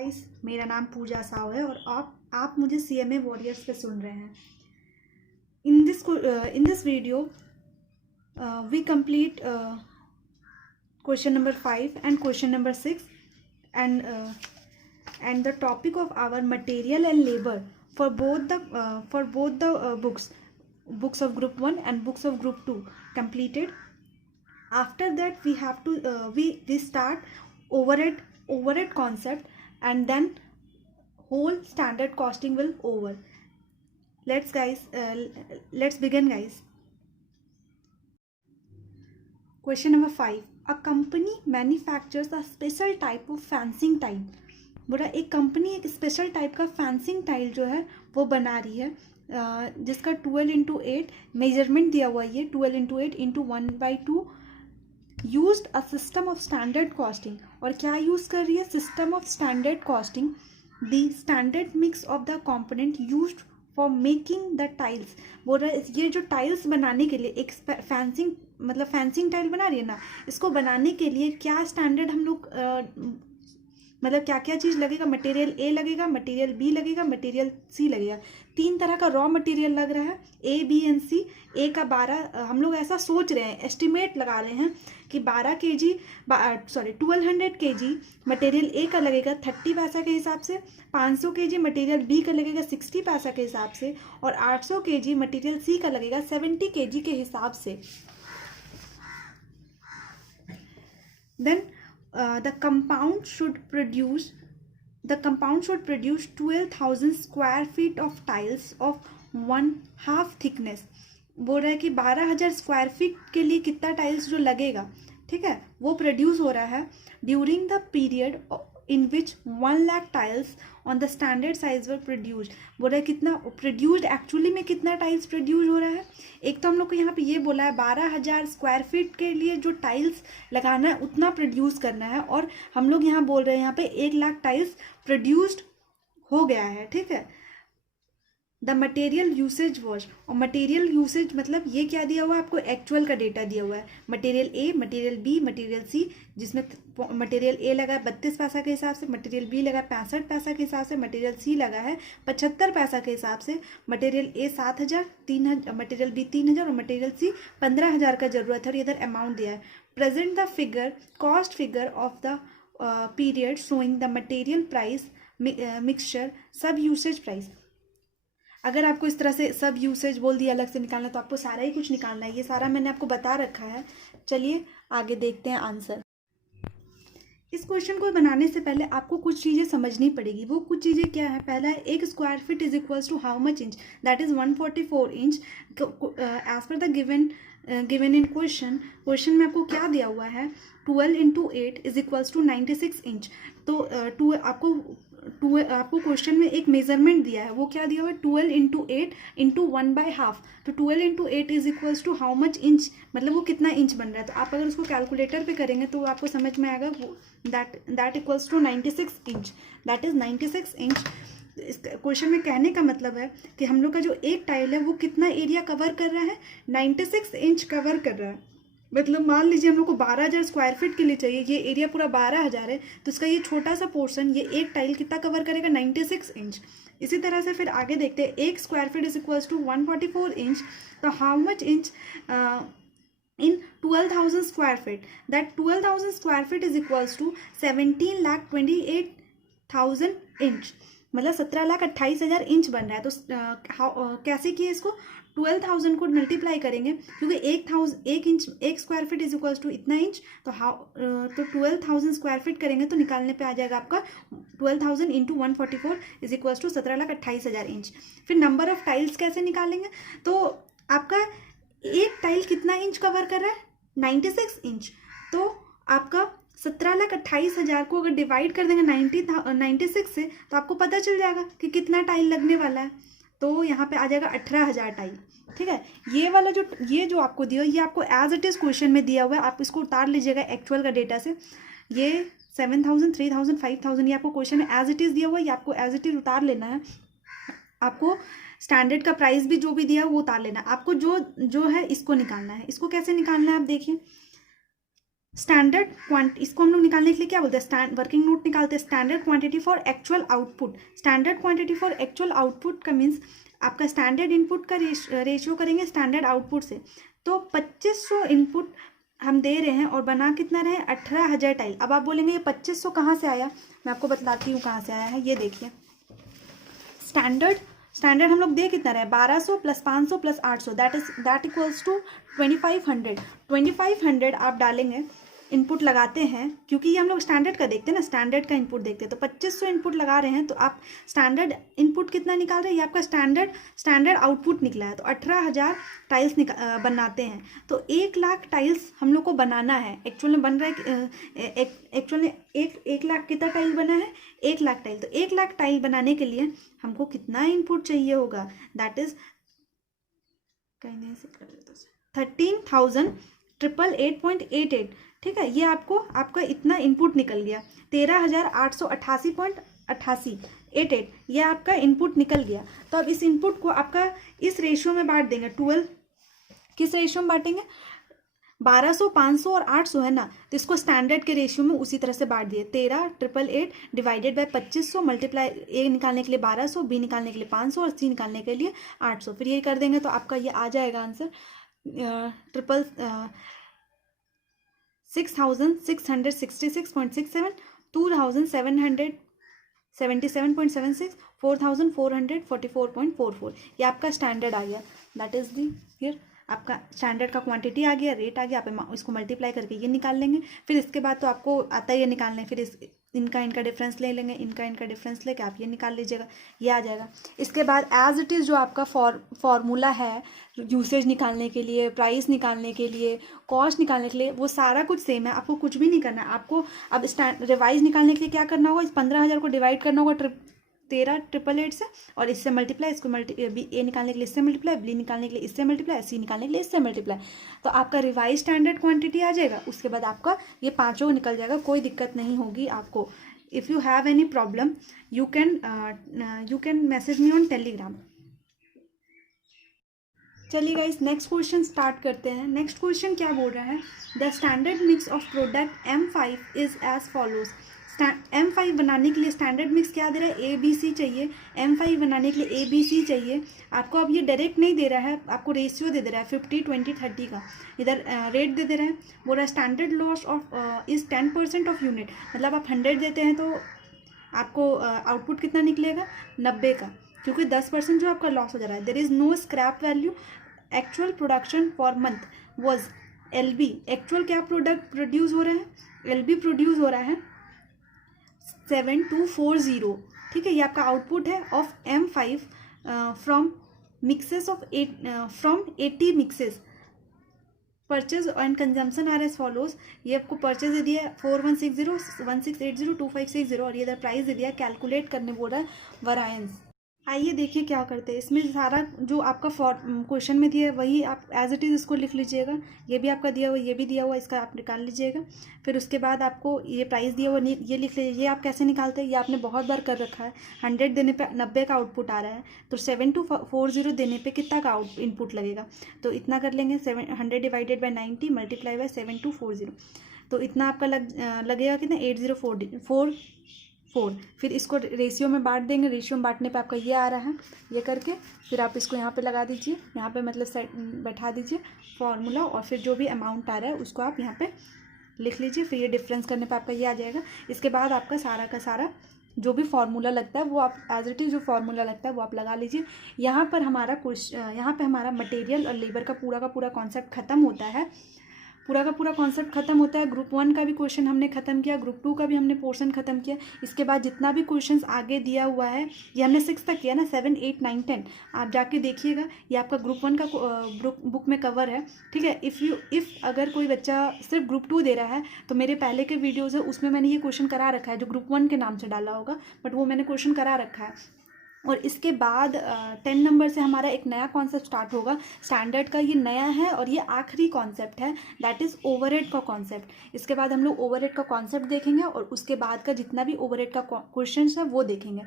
Guys, मेरा नाम पूजा साव है और आप मुझे CMA वॉरियर्स पे सुन रहे हैं। In this video we complete question number 5 and question number 6 and the topic of our material and labor for both the books of group 1 and books of group 2 completed. After that we have to we start overhead concept, and then whole standard costing will over. Let's begin, guys. Question number 5. A company manufactures a special type of fencing tile. बोला एक company एक special type का fencing tile जो है वो बना रही है, जिसका 12x8 मेजरमेंट दिया हुआ है। ये 12x8 into 1/2 used a system of standard costing. और क्या यूज़ कर रही है? System of standard costing. The standard mix of the component used for making the tiles. बोल रहा है ये जो टाइल्स बनाने के लिए एक फैंसिंग टाइल बना रही है ना, इसको बनाने के लिए क्या स्टैंडर्ड हम लोग क्या क्या चीज़ लगेगा? मटेरियल ए लगेगा, मटेरियल बी लगेगा, मटेरियल सी लगेगा। 3 तरह का रॉ मटेरियल लग रहा है, ए बी एंड सी। ए का 12, हम लोग ऐसा सोच रहे हैं, एस्टिमेट लगा रहे हैं कि 1200 kg मटेरियल ए का लगेगा 30 पैसा के हिसाब से, 500 kg मटेरियल बी का लगेगा 60 पैसा के हिसाब से, और 800 kg मटेरियल सी का लगेगा 70 kg के हिसाब से। Then the compound should produce 12,000 square feet of tiles of 1/2 thickness। बोल रहा है कि 12,000 स्क्वायर फीट के लिए कितना टाइल्स जो लगेगा, ठीक है, वो प्रोड्यूस हो रहा है during the period in which 1 lakh tiles on the standard size were produced. बोल रहा है कितना प्रोड्यूस्ड, एक्चुअली में कितना टाइल्स प्रोड्यूस हो रहा है। एक तो हम लोग को यहाँ पे ये बोला है 12,000 स्क्वायर फीट के लिए जो टाइल्स लगाना है उतना प्रोड्यूस करना है, और हम लोग यहाँ बोल रहे हैं यहाँ पे 1 लाख टाइल्स प्रोड्यूस्ड हो गया है, ठीक है। द मटेरियल यूसेज वॉज, और मटेरियल यूसेज मतलब ये क्या दिया हुआ है आपको? एक्चुअल का डेटा दिया हुआ है। Material A, material B, material C, जिसमें मटेरियल ए लगा है 32 पैसा के हिसाब से, मटेरियल बी लगा 65 पैसा के हिसाब से, मटेरियल सी लगा है 75 पैसा के हिसाब से। मटेरियल ए 7,000, मटेरियल बी 3,000 और मटेरियल सी 15,000 का जरूरत है, और इधर अमाउंट दिया है। Present the figure, cost figure of the period showing the material price, mixture, सब यूसेज प्राइस। अगर आपको इस तरह से सब यूसेज बोल दिया अलग से निकालना, तो आपको सारा ही कुछ निकालना है। ये सारा मैंने आपको बता रखा है। चलिए आगे देखते हैं आंसर। इस क्वेश्चन को बनाने से पहले आपको कुछ चीज़ें समझनी पड़ेगी। वो कुछ चीज़ें क्या है? पहला है 1 square feet is equals to how much inch? That is 144 inch. As per the given in question में आपको क्या दिया हुआ है? 12 × 8 इज इक्वल्स टू 96 इंच। तो आपको क्वेश्चन में एक मेजरमेंट दिया है, वो क्या दिया हुआ है? 12 × 8 इंटू 1/2। तो 12 × 8 is equals to how much inch, मतलब वो कितना इंच बन रहा है। तो आप अगर उसको कैलकुलेटर पे करेंगे तो आपको समझ में आएगा that equals to 96 inch. That is 96 inch. इस क्वेश्चन में कहने का मतलब है कि हम लोग का जो एक टाइल है वो कितना एरिया कवर कर रहा है? 96 इंच कवर कर रहा है। मतलब मान लीजिए हम लोग को 12,000 स्क्वायर फीट के लिए चाहिए, ये एरिया पूरा 12,000 है, तो इसका ये छोटा सा पोर्शन, ये एक टाइल कितना कवर करेगा? 96 इंच। इसी तरह से फिर आगे देखते हैं, 1 square feet is equals to 144 inch. तो how much inch in 12,000 square feet? That 12,000 square feet is equals to 17,28,000 inch, मतलब 17,28,000 इंच बन रहा है। तो कैसे किए इसको? 12,000 को मल्टीप्लाई करेंगे, क्योंकि 1 square feet is equals to इतना इंच। तो 12,000 स्क्वायर फीट करेंगे तो निकालने पे आ जाएगा आपका 12,000 into 144 is equals to 17,28,000 inch. फिर नंबर ऑफ टाइल्स कैसे निकालेंगे? तो आपका एक टाइल कितना इंच कवर कर रहा है? 96 इंच। तो आपका 17,28,000 को अगर डिवाइड कर देंगे 96 से, तो आपको पता चल जाएगा कि कितना टाइल लगने वाला है। तो यहाँ पे आ जाएगा 18,000 टाइल, ठीक है। ये जो आपको दिया, ये आपको एज इट इज़ क्वेश्चन में दिया हुआ है, आप इसको उतार लीजिएगा एक्चुअल का डेटा से। ये 7,000, 3,000, 5,000 ये आपको क्वेश्चन में एज इट इज़ दिया हुआ है, ये आपको एज इट इज़ उतार लेना है। आपको स्टैंडर्ड का प्राइस भी जो भी दिया है वो उतार लेना है। आपको जो है इसको निकालना है। इसको कैसे निकालना है आप देखिए। स्टैंडर्ड क्वांट इसको हम लोग निकालने के लिए क्या बोलते हैं, वर्किंग नोट निकालते हैं। Standard quantity for actual output, standard quantity for actual output का मीन्स आपका स्टैंडर्ड इनपुट का रेशियो करेंगे स्टैंडर्ड आउटपुट से। तो 2500 इनपुट हम दे रहे हैं और बना कितना रहे, 18,000 टाइल। अब आप बोलेंगे ये 2500 कहाँ से आया, मैं आपको बतलाती हूँ कहाँ से आया है। ये देखिए स्टैंडर्ड हम लोग दे कितना रहे, 1200 plus 500 plus 800 that equals to 2500। 2500 आप डालेंगे, इनपुट लगाते हैं, क्योंकि ये हम लोग स्टैंडर्ड का देखते हैं ना, स्टैंडर्ड का इनपुट देखते हैं। तो 2500 इनपुट लगा रहे हैं, तो आप स्टैंडर्ड इनपुट कितना निकाल रहे हैं, ये आपका स्टैंडर्ड आउटपुट निकला है। तो 18,000 टाइल्स बनाते हैं। तो 1,00,000 टाइल्स हम लोग को बनाना है। एक्चुअल में बन रहा है, एक्चुअल में 1,00,000 कितना टाइल बना है, 1,00,000 टाइल। तो 1,00,000 टाइल बनाने के लिए हमको कितना इनपुट चाहिए होगा, दैट इज कहीं नहीं से कर लेते 13,888.88। ठीक है, ये आपका इतना इनपुट निकल गया, 13,888.88 ये आपका इनपुट निकल गया। तो अब इस इनपुट को आपका इस रेशियो में बांट देंगे। 12 किस रेशियो में बांटेंगे, 1200, 500 और 800 है ना, तो इसको स्टैंडर्ड के रेशियो में उसी तरह से बांट दिए। 13,888 डिवाइडेड बाय 2500 मल्टीप्लाई, ए निकालने के लिए 1200, बी निकालने के लिए 500 और सी निकालने के लिए 800। फिर ये कर देंगे तो आपका ये आ जाएगा आंसर 6,666.67, 2,777.76, 4,444.44। ये आपका स्टैंडर्ड आ गया। दैट इज दी हियर आपका स्टैंडर्ड का क्वांटिटी आ गया, रेट आ गया। आप इसको मल्टीप्लाई करके ये निकाल लेंगे। फिर इसके बाद तो आपको आता ही है निकालने, फिर इनका डिफरेंस ले लेंगे, इनका डिफरेंस लेके आप ये निकाल लीजिएगा, ये आ जाएगा। इसके बाद एज इट इज़ जो आपका फॉर्मूला है यूसेज निकालने के लिए, प्राइस निकालने के लिए, कॉस्ट निकालने के लिए, वो सारा कुछ सेम है। आपको कुछ भी नहीं करना है। आपको अब रिवाइज निकालने के लिए क्या करना होगा, इस 15,000 को डिवाइड करना होगा 13,888 से, और इससे मल्टीप्लाई, इसको ए निकालने के लिए इससे मल्टीप्लाई, बी निकालने के लिए इससे मल्टीप्लाई, सी निकालने के लिए इससे मल्टीप्लाई। तो आपका रिवाइज स्टैंडर्ड क्वांटिटी आ जाएगा। उसके बाद आपका ये पाँचों निकल जाएगा, कोई दिक्कत नहीं होगी आपको। If you have any problem you can message me on Telegram. चलिए गाइस, नेक्स्ट क्वेश्चन स्टार्ट करते हैं। नेक्स्ट क्वेश्चन क्या बोल रहा है, the standard mix of product M5 is as follows. M5 बनाने के लिए स्टैंडर्ड मिक्स क्या दे रहा है, ABC चाहिए। M5 बनाने के लिए ABC चाहिए आपको। अब ये डायरेक्ट नहीं दे रहा है, आपको रेशियो दे रहा है 50, 20, 30 का। इधर रेट दे रहा है, बोल रहा है standard loss of is 10% of unit. मतलब आप 100 देते हैं तो आपको आउटपुट कितना निकलेगा, 90 का, क्योंकि 10% जो आपका लॉस हो जा रहा है। There is no scrap value. Actual production for month was LB। Actual क्या प्रोडक्ट प्रोड्यूस हो रहा है, LB प्रोड्यूस हो रहा है 7240। ठीक है, ये आपका आउटपुट है of M5 from mixes of 80 mixes. Purchase and consumption are as follows. ये आपको परचेज दे दिया है 4160, 1680, 2560, और ये इधर प्राइस दे दिया, कैलकुलेट करने बोल रहा है वरायंस। आइए देखिए क्या करते हैं। इसमें सारा जो आपका क्वेश्चन में दिया है वही आप एज इट इज़ इसको लिख लीजिएगा। ये भी आपका दिया हुआ, ये भी दिया हुआ, इसका आप निकाल लीजिएगा। फिर उसके बाद आपको ये प्राइस दिया हुआ ये लिख लीजिए। ये आप कैसे निकालते हैं, ये आपने बहुत बार कर रखा है। 100 देने पे 90 का आउटपुट आ रहा है, तो 7240 देने पे कितना का इनपुट लगेगा, तो इतना कर लेंगे। 100 डिवाइडेड बाई 90 मल्टीप्लाई बाई 7240, तो इतना आपका लगेगा कितना, 8044। फिर इसको रेशियो में बांट देंगे। रेशियो में बांटने पे आपका ये आ रहा है, ये करके फिर आप इसको यहाँ पे लगा दीजिए, यहाँ पे मतलब सेट बैठा दीजिए फॉर्मूला, और फिर जो भी अमाउंट आ रहा है उसको आप यहाँ पे लिख लीजिए। फिर ये डिफरेंस करने पे आपका ये आ जाएगा। इसके बाद आपका सारा का सारा जो भी फार्मूला लगता है वो आप एज इट इज़ जो फार्मूला लगता है वो आप लगा लीजिए। यहाँ पर हमारा यहाँ पे हमारा मटेरियल और लेबर का पूरा कॉन्सेप्ट ख़त्म होता है। पूरा का पूरा कॉन्सेप्ट खत्म होता है। ग्रुप 1 का भी क्वेश्चन हमने खत्म किया, ग्रुप 2 का भी हमने पोर्शन खत्म किया। इसके बाद जितना भी क्वेश्चंस आगे दिया हुआ है, ये हमने 6 तक किया ना, 7, 8, 9, 10 आप जाके देखिएगा। ये आपका ग्रुप 1 का बुक में कवर है। ठीक है, इफ़ अगर कोई बच्चा सिर्फ ग्रुप 2 दे रहा है तो मेरे पहले के वीडियोज़ है उसमें मैंने ये क्वेश्चन करा रखा है, जो ग्रुप 1 के नाम से डाला होगा, बट वो मैंने क्वेश्चन करा रखा है। और इसके बाद 10 नंबर से हमारा एक नया कॉन्सेप्ट स्टार्ट होगा। स्टैंडर्ड का ये नया है और ये आखिरी कॉन्सेप्ट है, दैट इज़ ओवरहेड का कॉन्सेप्ट। इसके बाद हम लोग ओवरहेड का कॉन्सेप्ट देखेंगे और उसके बाद का जितना भी ओवरहेड का क्वेश्चन है वो देखेंगे।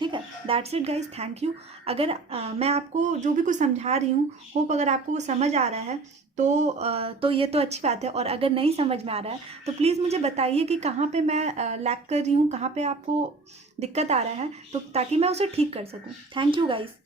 ठीक है, that's it guys, thank you. अगर मैं आपको जो भी कुछ समझा रही हूँ, होप अगर आपको वो समझ आ रहा है तो ये तो अच्छी बात है। और अगर नहीं समझ में आ रहा है तो प्लीज़ मुझे बताइए कि कहाँ पे मैं लैग कर रही हूँ, कहाँ पे आपको दिक्कत आ रहा है, तो ताकि मैं उसे ठीक कर सकूँ। Thank you guys.